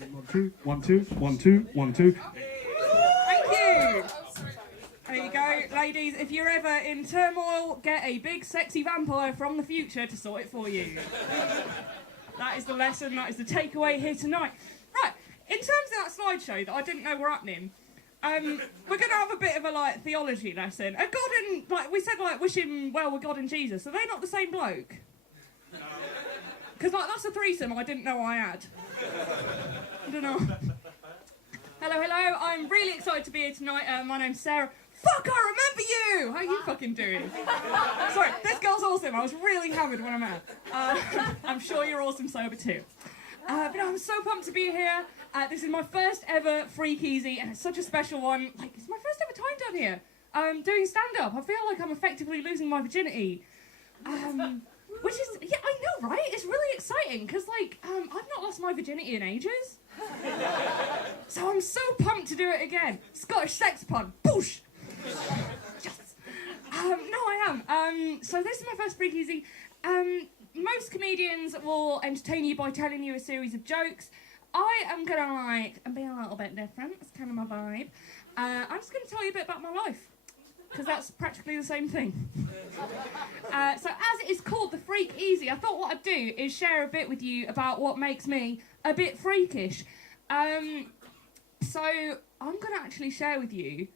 1, 2, 1, 2, 1, 2, 1, 2. Thank you. There you go, ladies. If you're ever in turmoil, get a big sexy vampire from the future to sort it for you. That is the lesson, that is the takeaway here tonight. Right, in terms of that slideshow that I didn't know were happening, we're going to have a bit of a theology lesson. Are God and, we said wish him well with God and Jesus. Are they not the same bloke? Because that's a threesome I didn't know I had. I don't know. Hello, I'm really excited to be here tonight. My name's Sarah. Fuck, I remember you! How are you fucking doing? Sorry, this girl's awesome. I was really hammered when I met her. I'm sure you're awesome sober too. But I'm so pumped to be here. This is my first ever Freakeasy, and it's such a special one. It's my first ever time down here. Doing stand-up. I feel like I'm effectively losing my virginity. Which is, yeah, I know, right? It's really exciting, because, I've not lost my virginity in ages. So I'm so pumped to do it again. Scottish sex pun. Boosh! Yes. No, I am. So this is my first Freakeasy. Most comedians will entertain you by telling you a series of jokes. I am gonna be a little bit different. That's kind of my vibe. I'm just gonna tell you a bit about my life, because that's practically the same thing. So as it is called the Freakeasy, I thought what I'd do is share a bit with you about what makes me a bit freakish. So I'm gonna actually share with you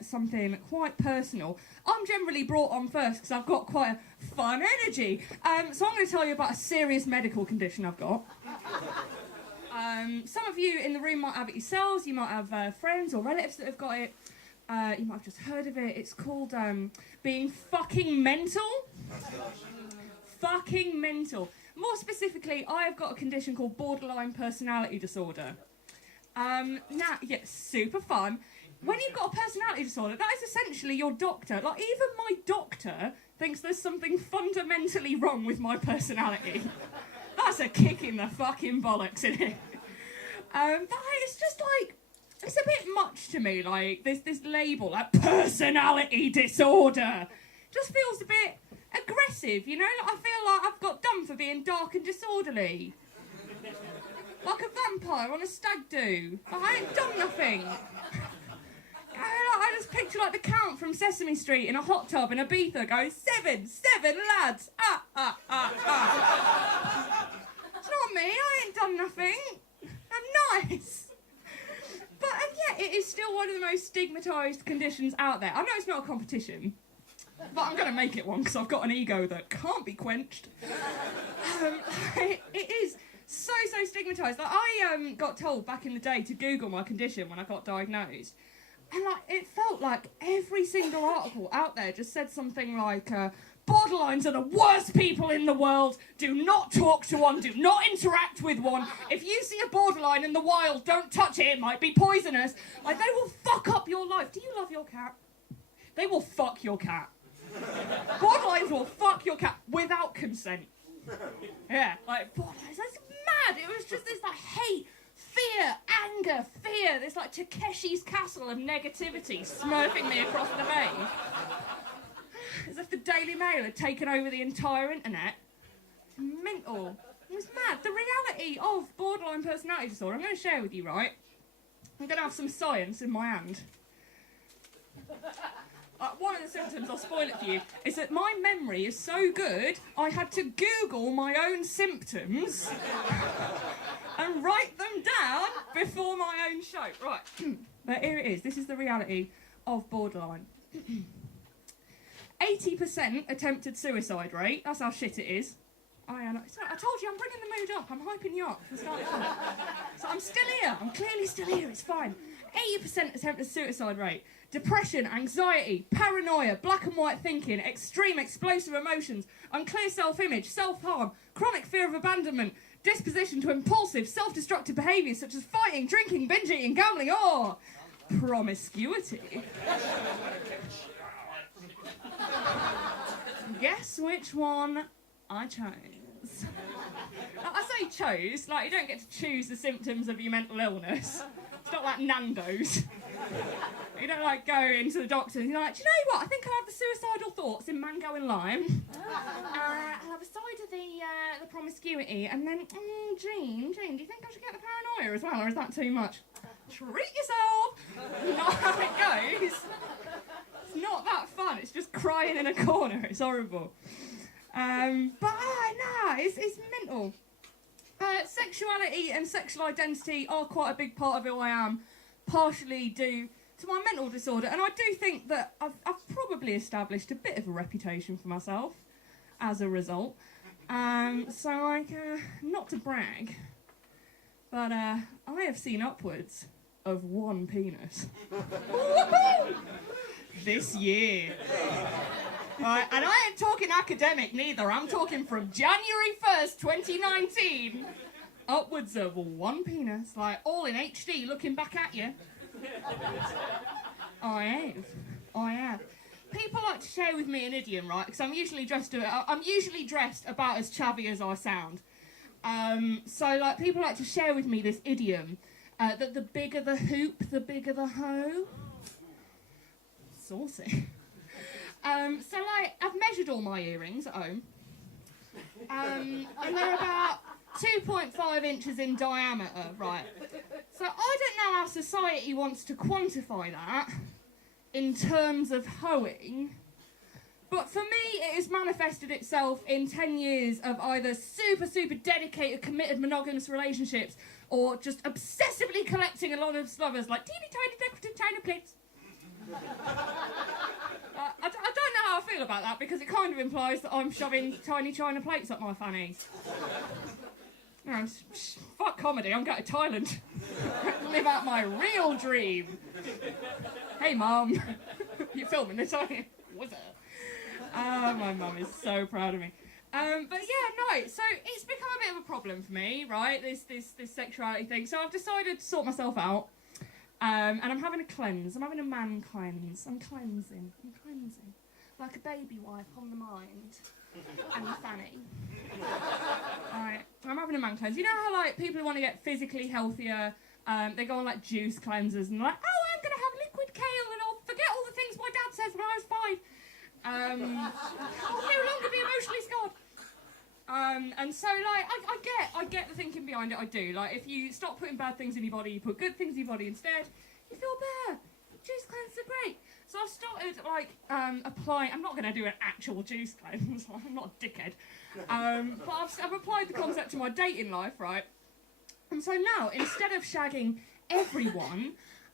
something quite personal. I'm generally brought on first because I've got quite a fun energy. So I'm going to tell you about a serious medical condition I've got. Some of you in the room might have it yourselves. You might have friends or relatives that have got it. You might have just heard of it. It's called being fucking mental. Fucking mental. More specifically, I have got a condition called borderline personality disorder. Yeah, super fun. When you've got a personality disorder, that is essentially your doctor. Even my doctor thinks there's something fundamentally wrong with my personality. That's a kick in the fucking bollocks, isn't it? But it's just it's a bit much to me, this label, personality disorder. Just feels a bit aggressive, you know? I feel like I've got done for being dark and disorderly. Like a vampire on a stag do. I ain't done nothing. I just picture the Count from Sesame Street in a hot tub in Ibiza going, seven lads, It's not me, I ain't done nothing. I'm nice. But yeah, it is still one of the most stigmatised conditions out there. I know it's not a competition, but I'm going to make it one because I've got an ego that can't be quenched. It is so stigmatised. I got told back in the day to Google my condition when I got diagnosed. And it felt like every single article out there just said something like, borderlines are the worst people in the world, do not talk to one, do not interact with one, if you see a borderline in the wild, don't touch it, it might be poisonous. They will fuck up your life. Do you love your cat? They will fuck your cat. Borderlines will fuck your cat without consent. Yeah, borderlines, that's mad. It was just this hate, fear, anger, fear, this Takeshi's castle of negativity smurfing me across the vein. As if the Daily Mail had taken over the entire internet. Mental. It was mad. The reality of borderline personality disorder, I'm going to share with you, right? I'm going to have some science in my hand. One of the symptoms, I'll spoil it for you, is that my memory is so good, I had to Google my own symptoms and write them down before my own show. Right, but here it is. This is the reality of borderline. 80% attempted suicide rate. That's how shit it is. I told you, I'm bringing the mood up. I'm hyping you up. So I'm still here. I'm clearly still here. It's fine. 80% attempted suicide rate. Depression, anxiety, paranoia, black and white thinking, extreme explosive emotions, unclear self-image, self-harm, chronic fear of abandonment, disposition to impulsive, self-destructive behaviours such as fighting, drinking, binge eating, gambling, or promiscuity. Guess which one I chose. I say chose, you don't get to choose the symptoms of your mental illness. It's not like Nando's. You don't go into the doctor and you're like, do you know what? I think I have the suicidal thoughts in mango and lime. I'll have a side of the promiscuity, and then, Jean, do you think I should get the paranoia as well, or is that too much? Treat yourself! Not how it goes. It's not that fun, it's just crying in a corner, it's horrible. It's mental. Sexuality and sexual identity are quite a big part of who I am, partially due to my mental disorder, and I do think that I've probably established a bit of a reputation for myself as a result. Not to brag, but I have seen upwards of one penis this year. Right, and I ain't talking academic neither, I'm talking from January 1st, 2019. Upwards of one penis, like all in HD looking back at you. I have. People like to share with me an idiom, right? Because I'm usually dressed about as chavvy as I sound. People like to share with me this idiom that the bigger the hoop, the bigger the hoe. Saucy. I've measured all my earrings at home, and they're about 2.5 inches in diameter, right? So I don't know how society wants to quantify that in terms of hoeing, but for me it has manifested itself in 10 years of either super, super dedicated, committed, monogamous relationships, or just obsessively collecting a lot of slubbers like teeny tiny decorative china plates. I don't know how I feel about that, because it kind of implies that I'm shoving tiny china plates up my fannies. Fuck comedy, I'm going to Thailand. Live out my real dream. Hey Mum, you're filming this, aren't you? Was it? My mum is so proud of me. So it's become a bit of a problem for me, right? This sexuality thing. So I've decided to sort myself out. And I'm having a cleanse. I'm having a man cleanse. I'm cleansing. Like a baby wipe on the mind and the fanny. Right, I'm having a man cleanse. You know how, like, people who want to get physically healthier, they go on, like, juice cleansers and like, oh, I'm going to have liquid kale and I'll forget all the things my dad says when I was 5. I'll no longer be emotionally scarred. I get the thinking behind it, I do. Like, if you stop putting bad things in your body, you put good things in your body instead, you feel better. Juice cleanses are great. So I've started, applying, I'm not going to do an actual juice cleanse, I'm not a dickhead, but I've applied the concept to my dating life, right? And so now, instead of shagging everyone,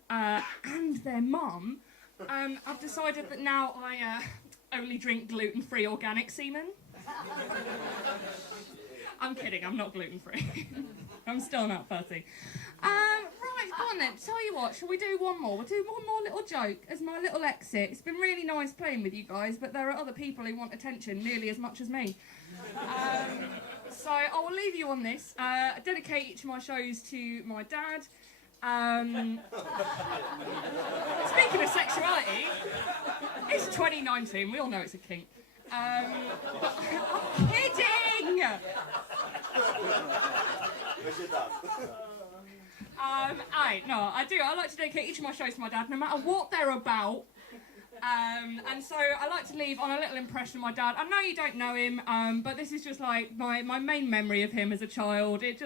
and their mum, I've decided that now I, only drink gluten-free organic semen. I'm kidding, I'm not gluten-free. I'm still not fussy. Right, go on then, tell you what, shall we do one more? We'll do one more little joke as my little exit. It's been really nice playing with you guys, but there are other people who want attention nearly as much as me. So I will leave you on this. I dedicate each of my shows to my dad. Speaking of sexuality, it's 2019, we all know it's a kink. But I'm kidding! I do. I like to dedicate each of my shows to my dad, no matter what they're about. And so I like to leave on a little impression of my dad. I know you don't know him, but this is just like my main memory of him as a child. It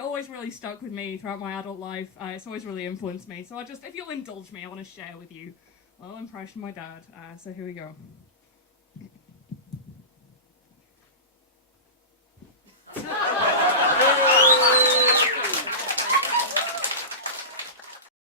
always really stuck with me throughout my adult life. It's always really influenced me. So if you'll indulge me, I want to share with you a little impression of my dad. So here we go.